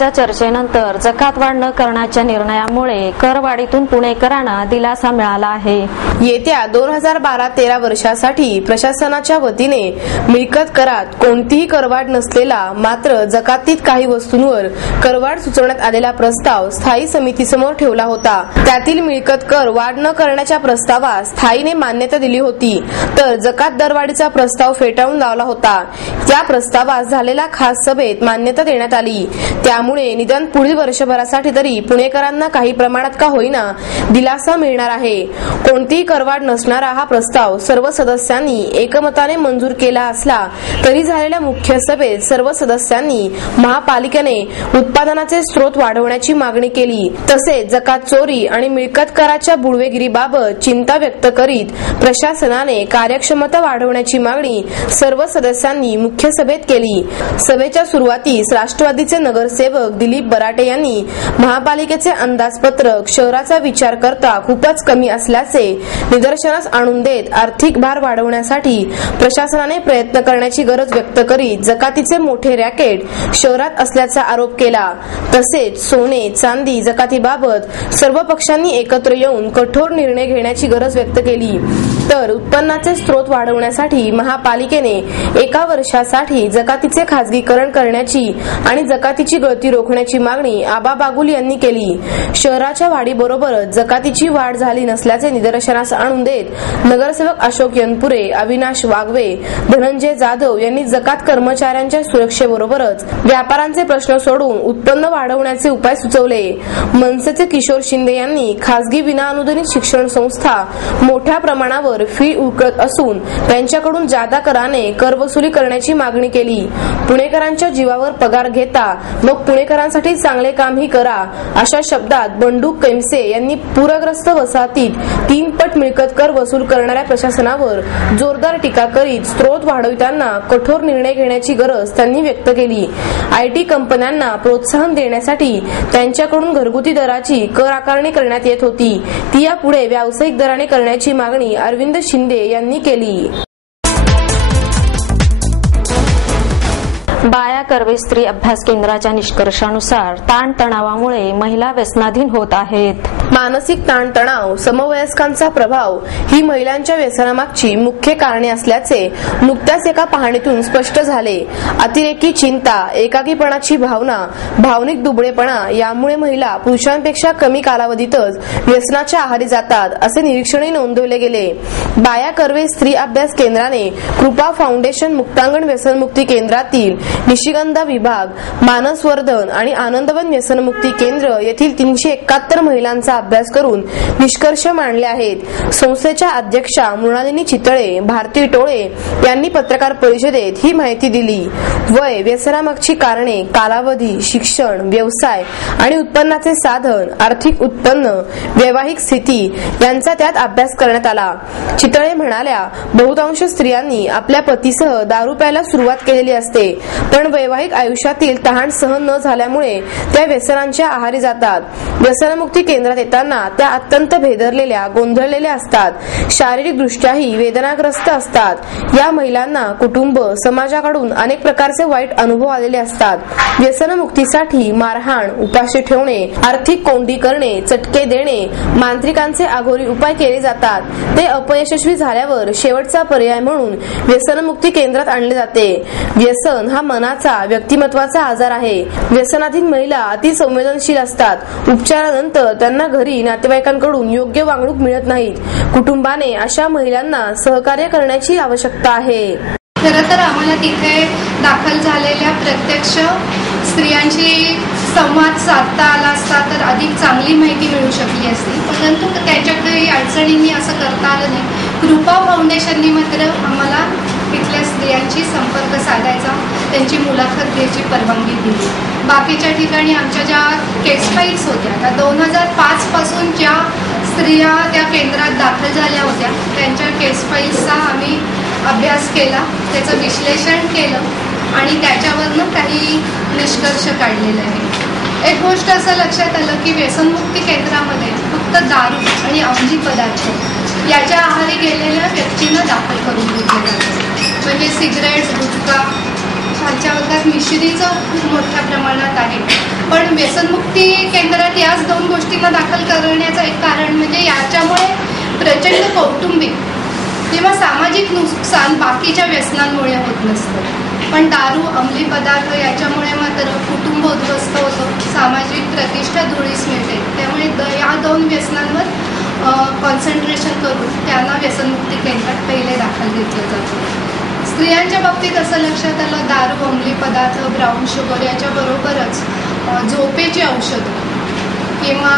महत्त्वाच्या चर्चेनंतर जकात वाढ न करण्याच्या निर्णयामुळे करवाढीतून पुणेकरांना दिलासा मिळाला आहे। येत्या 2012-13 वर्षासाठी प्रशासनाच्या वतीने मिळकत करात कोणतीही करवाढ नसलेला मात्र जकातीत काही वस्तूंवर करवाढ सुचवण्यात आलेला प्रस्ताव स्थायी समितीसमोर ठेवला होता। त्यातील मिळकत कर वाढ न करण्याच्या प्रस्तावास स्थायीने मान्यता दिली होती, तर जकात दरवाढीचा प्रस्ताव फेटाळून लावला होता। या प्रस्तावास झालेल्या खास सभेत मान्यता देण्यात आली। त्यामुळे निदान पुढील वर्षभरासाठी तरी पुणेकरांना काही प्रमाणात का होईना दिलासा मिळणार आहे। कोणतीही करवाढ नसणारा हा प्रस्ताव सर्व सदस्यांनी एकमताने मंजूर केला असला तरी झालेल्या मुख्य सभेत सर्व सदस्यांनी महापालिकेने उत्पादनाचे स्रोत वाढवण्याची मागणी केली। तसेच जकात चोरी आणि मिळकत कराच्या बुडवेगिरीबाबत चिंता व्यक्त करीत प्रशासनाने कार्यक्षमता वाढवण्याची मागणी सर्व सदस्यांनी मुख्य सभेत केली। सभेच्या सुरुवातीस राष्ट्रवादीचे नगरसेवक दिलीप बराटे यांनी महापालिकेचे अंदाजपत्रक शहराचा विचार करता खूपच कमी असल्याचे निदर्शनास आणून देत आर्थिक भार वाढवण्यासाठी प्रशासनाने प्रयत्न करण्याची गरज व्यक्त करीत जकातीचे मोठे रॅकेट शहरात असल्याचा आरोप केला। तसेच सोने चांदी जकातीबाबत सर्व पक्षांनी एकत्र येऊन कठोर निर्णय घेण्याची गरज व्यक्त केली। तर उत्पन्नाचे स्रोत वाढवण्यासाठी महापालिकेने एका वर्षासाठी जकातीचे खासगीकरण करण्याची आणि जकातीची गळती रोखण्याची मागणी आबा बागुल यांनी केली। शहराच्या वाढीबरोबरच जकातीची वाढ झाली नसल्याचे निदर्शनास आणून देत नगरसेवक अशोक यनपुरे, अविनाश वाघवे, धनंजय जाधव यांनी जकात कर्मचाऱ्यांच्या सुरक्षेबरोबरच व्यापाऱ्यांचे प्रश्न सोडून उत्पन्न वाढवण्याचे उपाय सुचवले। मनसेचे किशोर शिंदे यांनी खासगी विनाअनुदानित शिक्षण संस्था मोठ्या प्रमाणावर फी उकळत असून त्यांच्याकडून जादा कराने कर वसुली करण्याची मागणी केली। पुणेकरांच्या जीवावर पगार घेता मग पुणेकरांसाठी चांगले कामही करा अशा शब्दात बंडू कैमसे यांनी पूरग्रस्त वसाहतीत 3 पट मिळकत कर वसूल करणाऱ्या प्रशासनावर जोरदार टीका करीत स्रोत वाढविताना कठोर निर्णय घेण्याची गरज त्यांनी व्यक्त केली। आयटी कंपन्यांना प्रोत्साहन देण्यासाठी त्यांच्याकडून घरगुती दराची कर आकारणी करण्यात येत होती, ती यापुढे व्यावसायिक दराने करण्याची मागणी अरविंद शिंदे यांनी केली। बाया कर्वे स्त्री अभ्यास केंद्राच्या निष्कर्षानुसार ताणतणावामुळे महिला व्यसनाधीन होत आहेत। मानसिक ताणतणाव, समवयस्कांचा प्रभाव ही महिलांच्या व्यसनामागची मुख्य कारणे असल्याचे नुकत्याच एका पाहणीतून स्पष्ट झाले। अतिरेकी चिंता, एकाकीपणाची भावना, भावनिक दुबळेपणा यामुळे महिला पुरुषांपेक्षा कमी कालावधीतच व्यसनाच्या आहारी जातात असे निरीक्षणही नोंदवले गेले। बाया कर्वे स्त्री अभ्यास केंद्राने कृपा फाउंडेशन मुक्तांगण व्यसनमुक्ती केंद्रातील निशिगंधा विभाग, मानसवर्धन आणि आनंदवन व्यसनमुक्ती केंद्र येथील 371 महिलांचा अभ्यास करून निष्कर्ष मांडले आहेत। संस्थेच्या अध्यक्षा मृणालिनी चितळे, भारती टोळे यांनी पत्रकार परिषदेत ही माहिती दिली। वय, व्यसनामागची कारणे, कालावधी, शिक्षण, व्यवसाय आणि उत्पन्नाचे साधन, आर्थिक उत्पन्न, वैवाहिक स्थिती यांचा त्यात अभ्यास करण्यात आला। चितळे म्हणाल्या, बहुतांश स्त्रियांनी आपल्या पतीसह दारू प्यायला सुरुवात केलेली असते, पण वैवाहिक आयुष्यातील तहान सहन न झाल्यामुळे त्या व्यसनांच्या आहारी जातात। व्यसनमुक्ती केंद्रात येताना त्या अत्यंत भेदरलेल्या, गोंधळलेल्या असतात, शारीरिक दृष्ट्याही वेदनाग्रस्त असतात। या महिलांना कुटुंब, समाजाकडून अनेक प्रकारचे वाईट अनुभव आलेले असतात। व्यसनमुक्तीसाठी मारहाण, उपाशी ठेवणे, आर्थिक कोंडी करणे, चटके देणे, मांत्रिकांचे आघोरी उपाय केले जातात। ते अपयशस्वी झाल्यावर शेवटचा पर्याय म्हणून व्यसनमुक्ती केंद्रात आणले जाते। व्यसन हा मनाचा, व्यक्तिमत्वाचा आजार आहे। व्यसनाधीन महिला अति संवेदनशील असतात। उपचारानंतर त्यांना घरी नातेवाईकांकडून योग्य वागणूक मिळत नाही। कुटुंबाने अशा महिलांना सहकार्य करण्याची आवश्यकता आहे। खरं तर आम्हाला तिथे दाखल झालेल्या प्रत्यक्ष स्त्रियांशी संवाद साधता आला असता तर अधिक चांगली माहिती मिळू शकली असती, परंतु त्यांच्या काही अडचणींनी असं करता आलं नाही। कृपा फाउंडेशननी मात्र आम्हाला तिथल्या स्त्रियांशी संपर्क साधायचा, त्यांची मुलाखत घ्यायची परवानगी दिली। बाकीच्या ठिकाणी आमच्या ज्या केस फाईल्स होत्या त्या 2005 पासून ज्या स्त्रिया त्या केंद्रात दाखल झाल्या होत्या त्यांच्या केस फाईल्सचा आम्ही अभ्यास केला, त्याचं विश्लेषण केलं आणि त्याच्यावरनं काही निष्कर्ष काढलेले आहे। एक गोष्ट असं लक्षात आलं की व्यसनमुक्ती केंद्रामध्ये फक्त दारू आणि अंमली पदार्थ याच्या आहारी गेलेल्या व्यक्तींना दाखल करून घेतले जाते, म्हणजे सिगरेट, गुटखा खालच्या वर्गात मिश्रीचं खूप मोठ्या प्रमाणात आहे. पण व्यसनमुक्ती केंद्रात याच 2 गोष्टींना दाखल करण्याचं एक कारण म्हणजे याच्यामुळे प्रचंड कौटुंबिक किंवा सामाजिक नुकसान बाकीच्या व्यसनांमुळे होत नसतं. पण दारू, अंमली पदार्थ याच्यामुळे मात्र कुटुंब उद्ध्वस्त होतं, सामाजिक प्रतिष्ठा धुळीस मिळते. त्यामुळे या 2 व्यसनांवर कॉन्सन्ट्रेशन करून त्यांना व्यसनमुक्ती केंद्रात पहिले दाखल घेतलं जातं. स्त्रियांच्या बाबतीत असं लक्षात आलं, दारू, अंमली पदार्थ, ब्राऊन शुगर याच्याबरोबरच झोपेची औषधं किंवा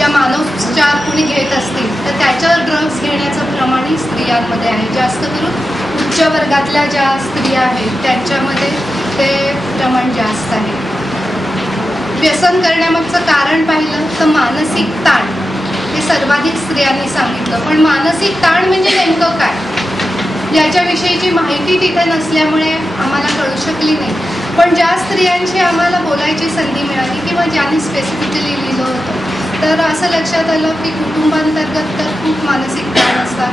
या मानसोपचार कुणी घेत असतील तर त्याच्यावर ड्रग्ज घेण्याचं प्रमाण स्त्रियांमध्ये आहे. जास्त करून उच्च वर्गातल्या ज्या स्त्रिया आहेत त्यांच्यामध्ये ते प्रमाण जास्त आहे. व्यसन करण्यामागचं कारण पाहिलं तर मानसिक ताण हे सर्वाधिक स्त्रियांनी सांगितलं. पण मानसिक ताण म्हणजे नेमकं काय याच्याविषयीची माहिती तिथे नसल्यामुळे आम्हाला कळू शकली नाही. पण ज्या स्त्रियांची आम्हाला बोलायची संधी मिळाली किंवा ज्यांनी स्पेसिफिकली लिहिलं होतं तर असं लक्षात आलं की कुटुंबांतर्गत तर खूप मानसिक ताण असतात.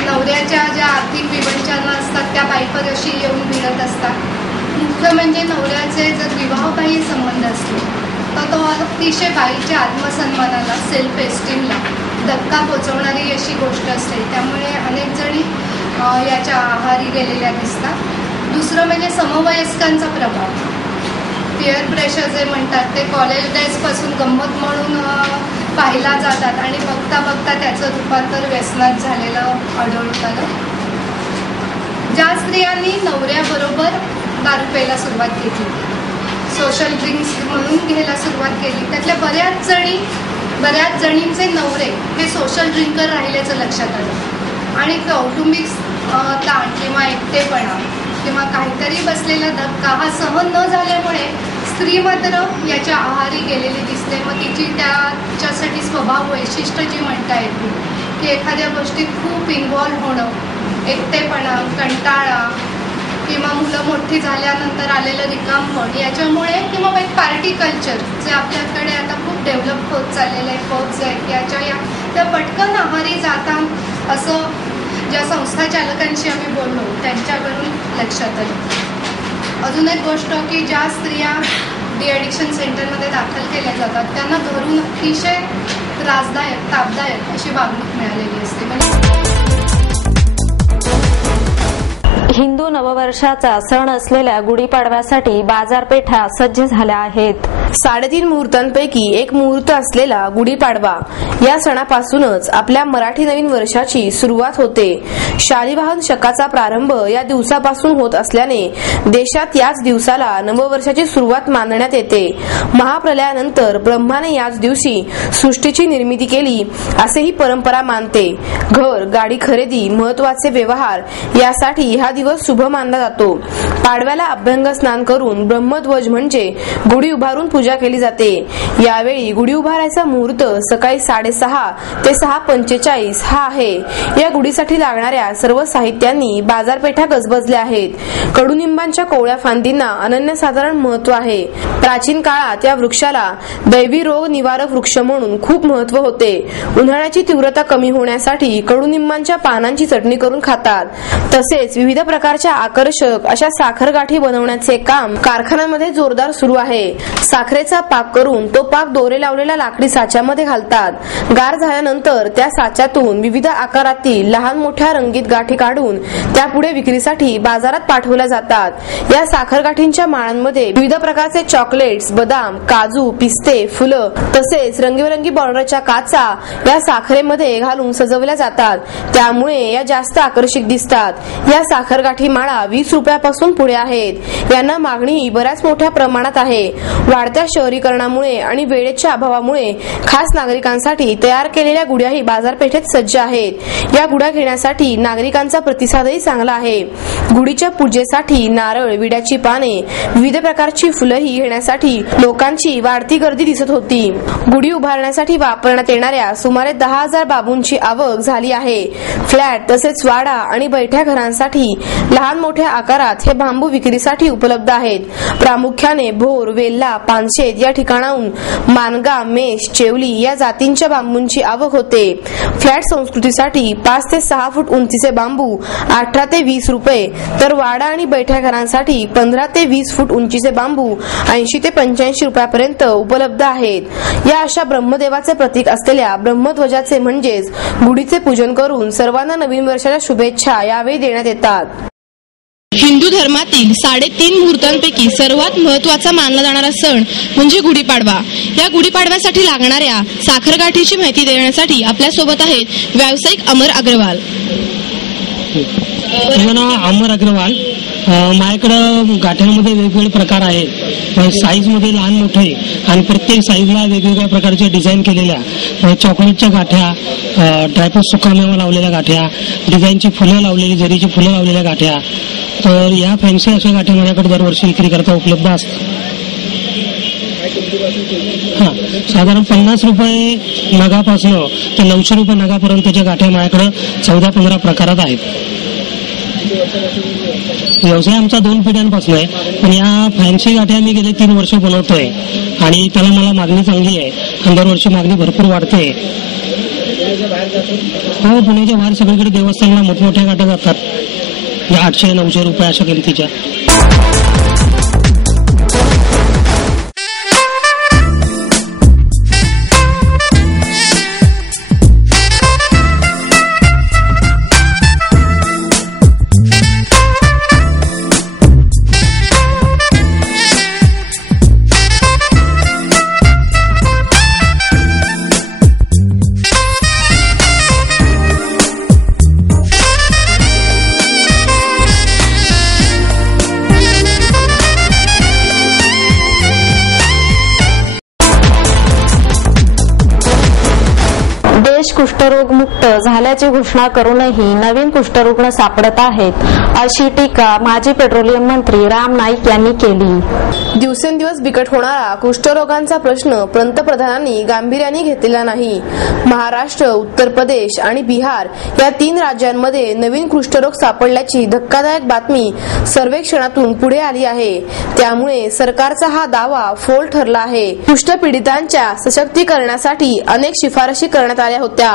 नवऱ्याच्या ज्या आर्थिक विवंचना असतात त्या बायकोशी येऊन भिडत असतात. मुख्य म्हणजे नवऱ्याचे जर विवाहबाह्य संबंध असले तर तो अतिशय बाईच्या आत्मसन्मानाला, सेल्फ एस्टीमला धक्का पोचवणारी अशी गोष्ट असते. त्यामुळे अनेक जणी याच्या आहारी गेलेल्या दिसतात. दुसरं म्हणजे समवयस्कांचा प्रभाव, पिअर प्रेशर जे म्हणतात ते कॉलेज डेजपासून गंमत म्हणून पाहिला जातात आणि बघता बघता त्याचं रूपांतर व्यसनात झालेलं आढळून आलं. ज्या स्त्रियांनी नवऱ्याबरोबर दारू प्यायला सुरुवात केली, सोशल ड्रिंक्स म्हणून घ्यायला सुरुवात केली, त्यातल्या बऱ्याच जणींचे नवरे हे सोशल ड्रिंकर राहिल्याचं लक्षात आलं. आणि कौटुंबिक ताण किंवा एकटेपणा किंवा काहीतरी बसलेला धक्का हा सहन न झाल्यामुळे स्त्री मात्र याच्या आहारी गेलेली दिसते. मग तिची त्याच्यासाठी स्वभाव वैशिष्ट्य जी म्हणता येते की एखाद्या गोष्टीत खूप इन्व्हॉल्व्ह होणं, एकटेपणा, कंटाळा किंवा मुलं मोठी झाल्यानंतर आलेलं रिकामपण याच्यामुळे किंवा एक पार्टी कल्चर जे आपल्याकडे आता खूप डेव्हलप होत चाललेलं आहे, पब्स आहेत याच्या त्या पटकन आहारी जातात असं ज्या संस्था चालकांशी आम्ही बोललो त्यांच्याकडून लक्षात आलं. अजून एक गोष्ट की ज्या स्त्रिया डी ॲडिक्शन सेंटरमध्ये दाखल केल्या जातात त्यांना घरून अतिशय त्रासदायक, तापदायक अशी वागणूक मिळालेली असते. म्हणजे हिंदू नववर्षाचा सण असलेल्या गुढीपाडव्यासाठी बाजारपेठा सज्ज झाल्या आहेत. 3.5 मुहूर्तांपैकी एक मुहूर्त असलेला गुढीपाडवा या सणापासूनच आपल्या मराठी नवीन वर्षाची सुरुवात होते. शालिवाहन शकाचा प्रारंभ या दिवसापासून होत असल्याने देशात याच दिवसाला नववर्षाची सुरुवात मानण्यात येते. महाप्रलयानंतर ब्रह्माने याच दिवशी सृष्टीची निर्मिती केली असे ही परंपरा मानते. घर, गाडी खरेदी, महत्वाचे व्यवहार यासाठी हा दिवस शुभ मानला जातो. पाडव्याला अभ्यंग स्नान करून ब्रह्मध्वज म्हणजे गुढी उभारून पूजा केली जाते. यावेळी गुढी उभारायचा मुहूर्त सकाळी 6:30 ते 6:45 हा आहे. या गुढीसाठी लागणाऱ्या सर्व साहित्यांनी बाजारपेठा गजबजल्या आहेत. कडुनिंबांच्या कोवळ्या फांदींना अनन्यसाधारण महत्व आहे. प्राचीन काळात या वृक्षाला दैवी रोग निवारक वृक्ष म्हणून खूप महत्व होते. उन्हाळ्याची तीव्रता कमी होण्यासाठी कडुनिंबांच्या पानांची चटणी करून खातात. तसेच विविध प्रकारच्या आकर्षक अशा साखर गाठी बनवण्याचे काम कारखान्यांमध्ये जोरदार सुरू आहे. साखरेचा पाक करून तो पाक दोरे लावलेल्या लाकडी साच्यामध्ये घालतात. गार झाल्यानंतर त्या साच्यातून विविध आकारातील लहान मोठ्या रंगीत गाठी काढून त्या पुढे विक्रीसाठी बाजारात पाठवल्या जातात. या साखर गाठींच्या माळांमध्ये विविध प्रकारचे चॉकलेट्स, बदाम, काजू, पिस्ते, फुलं तसेच रंगीबेरंगी बॉर्डरच्या काचा या साखरेमध्ये घालून सजवल्या जातात. त्यामुळे या जास्त आकर्षक दिसतात. या साखर गाठी माळा 20 रुपयापासून पुढे आहेत. यांना मागणी बऱ्याच मोठ्या प्रमाणात आहे. वाढत्या शहरीकरणामुळे आणि वेळेच्या अभावामुळे खास नागरिकांसाठी तयार केलेल्या गुढ्याही बाजारपेठेत सज्ज आहेत. या गुढ्या घेण्यासाठी नागरिकांचा प्रतिसादही चांगला आहे. गुढीच्या पूजेसाठी नारळ, विड्याची पाने, विविध प्रकारची फुलंही घेण्यासाठी लोकांची वाढती गर्दी दिसत होती. गुढी उभारण्यासाठी वापरण्यात येणाऱ्या सुमारे 10,000 बांबूंची आवक झाली आहे. फ्लॅट तसेच वाडा आणि बैठ्या घरांसाठी लहान मोठ्या आकारात हे बांबू विक्रीसाठी उपलब्ध आहेत. प्रामुख्याने भोर, वेल्हा, पानझडी पानशेत या ठिकाणाहून मानगा, मेष, चेवली या जातींच्या बांबूंची आवक होते. फ्लॅट संस्कृतीसाठी 5 ते 6 फूट उंचीचे बांबू 18 ते 20 रुपये, तर वाडा आणि बैठ्या घरांसाठी 15 ते 20 फूट उंचीचे बांबू 80 ते 85 रुपयापर्यंत उपलब्ध आहेत. या अशा ब्रह्मदेवाचे प्रतीक असलेल्या ब्रह्मध्वजाचे म्हणजेच गुढीचे पूजन करून सर्वांना नवीन वर्षाच्या शुभेच्छा यावेळी देण्यात येतात. हिंदू धर्मातील 3.5 मुहूर्तांपैकी सर्वात महत्त्वाचा मानला जाणारा सण म्हणजे गुढीपाडवा. या गुढीपाडव्यासाठी लागणाऱ्या साखरगाठीची माहिती देण्यासाठी आपल्या सोबत आहेत व्यावसायिक अमर अग्रवाल. माझं नाव अमर अग्रवाल. माझ्याकडं गाठ्यांमध्ये वेगवेगळे प्रकार आहेत. साईजमध्ये लहान मोठे आणि प्रत्येक साईजला वेगवेगळ्या प्रकारच्या डिझाईन केलेल्या चॉकलेटच्या गाठ्या, ड्रायफ्रूट सुकामेवा लावलेल्या गाठ्या, डिझाईनची फुलं लावलेली, जरीची फुलं लावलेल्या गाठ्या. तर या फॅन्सी अशा गाठ्या माझ्याकडे दरवर्षी विक्री करता उपलब्ध असतात. साधारण 50 रुपये नगापासून ते 900 रुपये नगापर्यंतच्या गाठ्या माझ्याकडे 14-15 प्रकारात आहेत. व्यवसाय आमचा 2 पिढ्यांपासून आहे, पण या फॅन्सी गाठ्या मी गेले 3 वर्ष बनवतोय आणि त्याला मला मागणी चांगली आहे आणि दरवर्षी मागणी भरपूर वाढते. हो, पुण्याच्या बाहेर सगळीकडे देवस्थानला मोठमोठ्या गाठ्या जातात, 800-900 रुपये अशा किमतीच्या. कुष्ठरोग मुक्त झाल्याची घोषणा करूनही नवीन कुष्ठरुग्ण सापडत आहेत, अशी टीका माजी पेट्रोलियम मंत्री राम नाईक यांनी केली. दिवसेंदिवस बिकट होणारा कुष्ठरोगांचा प्रश्न पंतप्रधानांनी गांभीर्याने घेतलेला नाही. महाराष्ट्र, उत्तर प्रदेश आणि बिहार या 3 राज्यांमध्ये नवीन कुष्ठरोग सापडल्याची धक्कादायक बातमी सर्वेक्षणातून पुढे आली आहे. त्यामुळे सरकारचा हा दावा फोल ठरला आहे. कुष्ठपीडितांच्या सशक्तीकरणासाठी अनेक शिफारशी करण्यात आल्या होत्या.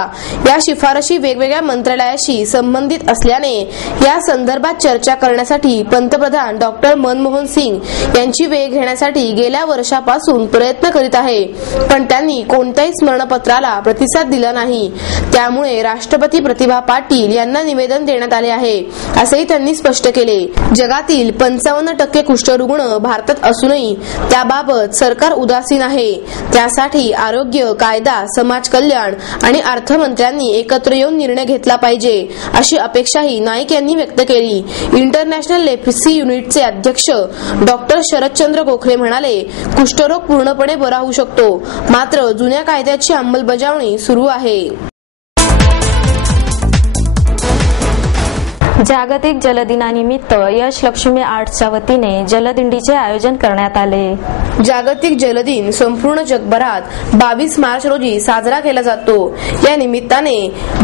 या शिफारशी वेगवेगळ्या मंत्रालयाशी संबंधित असल्याने या संदर्भात चर्चा करण्यासाठी पंतप्रधान डॉक्टर मनमोहन सिंग यांची वेळ घेण्यासाठी गेल्या वर्षापासून प्रयत्न करीत आहे, पण त्यांनी कोणत्याही स्मरणपत्राला प्रतिसाद दिला नाही. त्यामुळे राष्ट्रपती प्रतिभा पाटील यांना निवेदन देण्यात आले आहे, असेही त्यांनी स्पष्ट केले. जगातील 55% कुष्ठरुग्ण भारतात असूनही त्याबाबत सरकार उदासीन आहे. त्यासाठी आरोग्य, कायदा, समाज कल्याण आणि अर्थमंत्र्यांनी एकत्र येऊन निर्णय घेतला पाहिजे, अशी अपेक्षाही नाईक यांनी व्यक्त केली. इंटरनॅशनल लेप्रेसी युनिटचे अध्यक्ष डॉक्टर शरदचंद्र गोखले म्हणाले, कुष्ठरोग पूर्णपणे बरा होऊ शकतो, मात्र जुन्या कायद्याची अंमलबजावणी सुरू आहे. जागतिक जलदिनानिमित्त यश लक्ष्मी आर्ट्सच्या वतीने जलदिंडीचे आयोजन करण्यात आले. जागतिक जलदिन संपूर्ण जगभरात 22 मार्च रोजी साजरा केला जातो. या निमित्ताने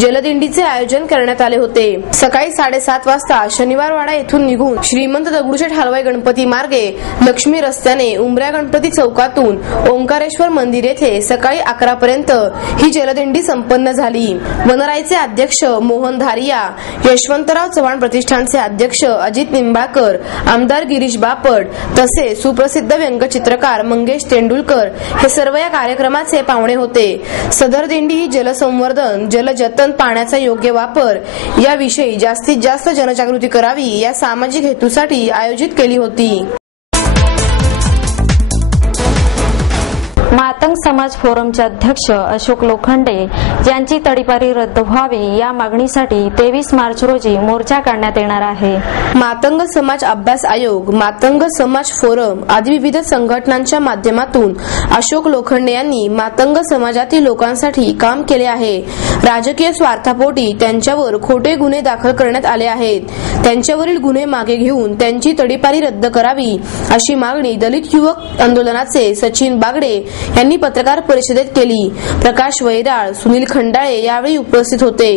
जलदिंडीचे आयोजन करण्यात आले होते. सकाळी 7:30 वाजता शनिवारवाडा येथून निघून श्रीमंत दगडूशेठ हलवाई गणपती मार्गे लक्ष्मी रस्त्याने उमऱ्या गणपती चौकातून ओंकारेश्वर मंदिर येथे सकाळी 11 पर्यंत ही जलदिंडी संपन्न झाली. वनराईचे अध्यक्ष मोहन धारिया, यशवंतराव चव्हाण प्रतिष्ठानचे अध्यक्ष अजित निंबाळकर, आमदार गिरीश बापट तसेच सुप्रसिद्ध व्यंगचित्रकार मंगेश तेंडुलकर हे सर्व या कार्यक्रमाचे पाहुणे होते. सदर दिंडी ही जलसंवर्धन, जलजतन, पाण्याचा योग्य वापर याविषयी जास्तीत जास्त जनजागृती करावी या सामाजिक हेतूसाठी आयोजित केली होती. मातंग समाज फोरमचे अध्यक्ष अशोक लोखंडे यांची तडीपारी रद्द व्हावी या मागणीसाठी 23 मार्च रोजी मोर्चा काढण्यात येणार आहे. मातंग समाज अभ्यास आयोग, मातंग समाज फोरम आदी विविध संघटनांच्या माध्यमातून अशोक लोखंडे यांनी मातंग समाजातील लोकांसाठी काम केले आहे. राजकीय स्वार्थापोटी त्यांच्यावर खोटे गुन्हे दाखल करण्यात आले आहेत. त्यांच्यावरील गुन्हे मागे घेऊन त्यांची तडीपारी रद्द करावी अशी मागणी दलित युवक आंदोलनाचे सचिन बागडे यांनी पत्रकार परिषदेत केली. प्रकाश वैराळ, सुनील खंडाळे यावेळी उपस्थित होते.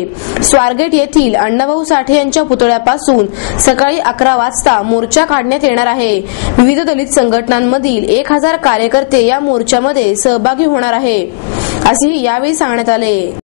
स्वारगेट येथील अण्णाभाऊ साठे यांच्या पुतळ्यापासून सकाळी 11 वाजता मोर्चा काढण्यात येणार आहे. विविध दलित संघटनांमधील 1000 कार्यकर्ते या मोर्चामध्ये सहभागी होणार आहे, असेही यावेळी सांगण्यात आले.